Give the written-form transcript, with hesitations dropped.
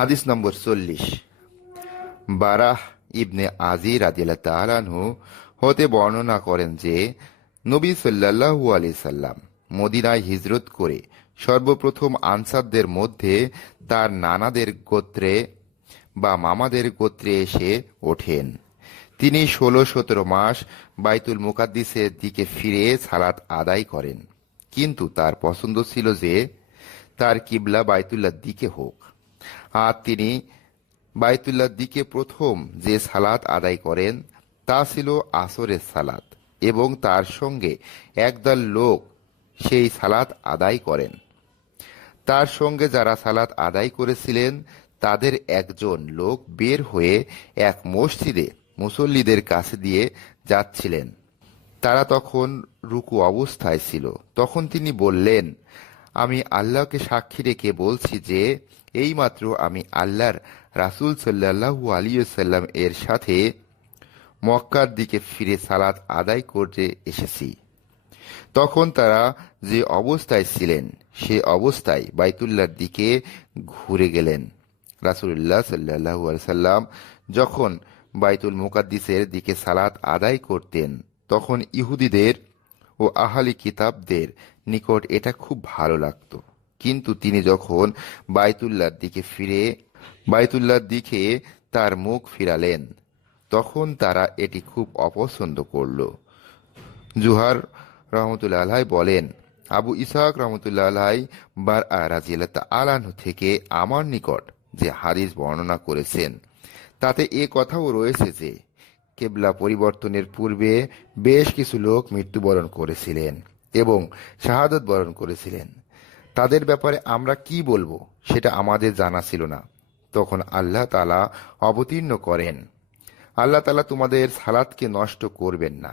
হাদিস নম্বর 40। বারাহ ইবনে আজির রাদিয়াল্লাহু তাআলা আনহু হতে বর্ণনা করেন যে নবী সাল্লাল্লাহু আলাইহি সাল্লাম মদিনায় হিজরত করে সর্বপ্রথম আনসারদের মধ্যে তার নানাদের গোত্রে বা মামাদের গোত্রে এসে ওঠেন। তিনি 16-17 মাস বাইতুল মুকাদ্দিসের দিকে ফিরে সালাত আদায় করেন, কিন্তু তার পছন্দ ছিল যে তার কিবলা বাইতুল্লাহর দিকে হোক। আর তিনি বাইতুল্লাহর দিকে প্রথম যে সালাত আদায় করেন তা ছিল আসরের সালাত, এবং তার সঙ্গে একদল লোক সেই সালাত আদায় করেন। তার সঙ্গে যারা সালাত আদায় করেছিলেন তাদের একজন লোক বের হয়ে এক মসজিদে মুসল্লিদের কাছে দিয়ে যাচ্ছিলেন। তারা তখন রুকু অবস্থায় ছিল। তখন তিনি বললেন, আমি আল্লাহকে সাক্ষী রেখে বলছি যে এইমাত্র আমি আল্লাহর রাসূল সাল্লাল্লাহু আলাইহি ওয়াসাল্লাম এর সাথে মক্কার দিকে ফিরে সালাত আদায় করতে এসেছি। তখন তারা যে অবস্থায় ছিলেন সে অবস্থায় বাইতুল্লাহর দিকে ঘুরে গেলেন। রাসূলুল্লাহ সাল্লাল্লাহু আলাইহি ওয়াসাল্লাম যখন বাইতুল মুকাদ্দিসের দিকে সালাত আদায় করতেন তখন ইহুদিদের ও আহলি কিতাবদের নিকট এটা খুব ভালো লাগতো, কিন্তু তিনি যখন বাইতুল্লাহর দিকে তার মুখ ফিরালেন তখন তারা এটি খুব অপছন্দ করল। জুহার রহমতুল্লাহ আলাইহি বলেন, আবু ইসহাক রহমতুল্লাহ আলাইহি বারআ রাদিয়াল্লাহু তাআলা আনহু থেকে আমার নিকট যে হাদিস বর্ণনা করেছেন তাতে এ কথাও রয়েছে যে কেবলা পরিবর্তনের পূর্বে বেশ কিছু লোক মৃত্যুবরণ করেছিলেন এবং শাহাদত বরণ করেছিলেন। তাদের ব্যাপারে আমরা কি বলবো সেটা আমাদের জানা ছিল না। তখন আল্লাহ তাআলা অবতীর্ণ করেন, আল্লাহ তাআলা তোমাদের সালাতকে নষ্ট করবেন না।